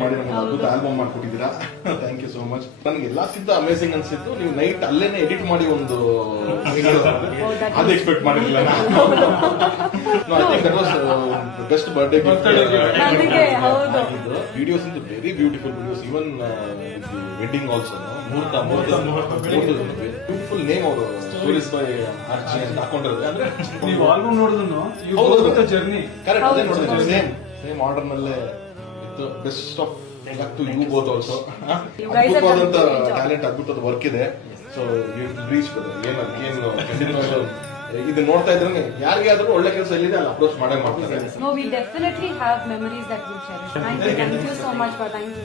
ಮಾಡಿ ನಮ್ಗೆ ಅದ್ಭುತ ಆಲ್ಬಮ್ ಮಾಡ್ಕೊಟ್ಟಿದ್ದೀರಾ. Thank you so much. ನನಗೆ ಎಲ್ಲಕ್ಕಿಂತ ಅಮೇಸಿಂಗ್ ಅನ್ಸಿತ್ತು ನೀವು ನೈಟ್ ಅಲ್ಲೇನೆ ಎಡಿಟ್ ಮಾಡಿ ಒಂದು ಅದು ಎಕ್ಸ್ಪೆಕ್ಟ್ ಮಾಡಿರಲಿಲ್ಲ. I think that was best birthday videos ಇಂದ very beautiful videos. Even wedding also beautiful name ಅವರು ಸ್ಟೋರೀಸ್ ಬೈ ಆರ್ಚಿ ಅಂತ ಹಾಕೊಂಡಿರೋದು. ಅಂದ್ರೆ ನೀವು ಆಲ್ಬಮ್ ನೋಡಿದ್ರು ಜರ್ನಿ ಕರೆಕ್ಟ್ ಅದೇ ನೋಡಿದ್ರೆ ಸೇಮ್ ಆರ್ಡರ್ ನಲ್ಲೇ ಇತ್ತು. Best of luck to you both also. ಅದ್ಭುತವಾದಂತ ಟ್ಯಾಲೆಂಟ್, ಅದ್ಭುತವಾದ ವರ್ಕ್ ಇದೆ. ಸೊ ಯು ರೀಚ್ ಏನು ಇದು ನೋಡ್ತಾ ಇದ್ರೆ ಯಾರಿಗಾದ್ರೂ ಒಳ್ಳೆ ಕೆಲಸ ಎಲ್ಲಿದೆ ಅಲ್ಲಿ ಅಪ್ರೋಚ್ ಮಾಡೇ ಮಾಡ್ತಾರೆ. No, we definitely have memories that we'll cherish. Thank you so much for thank you.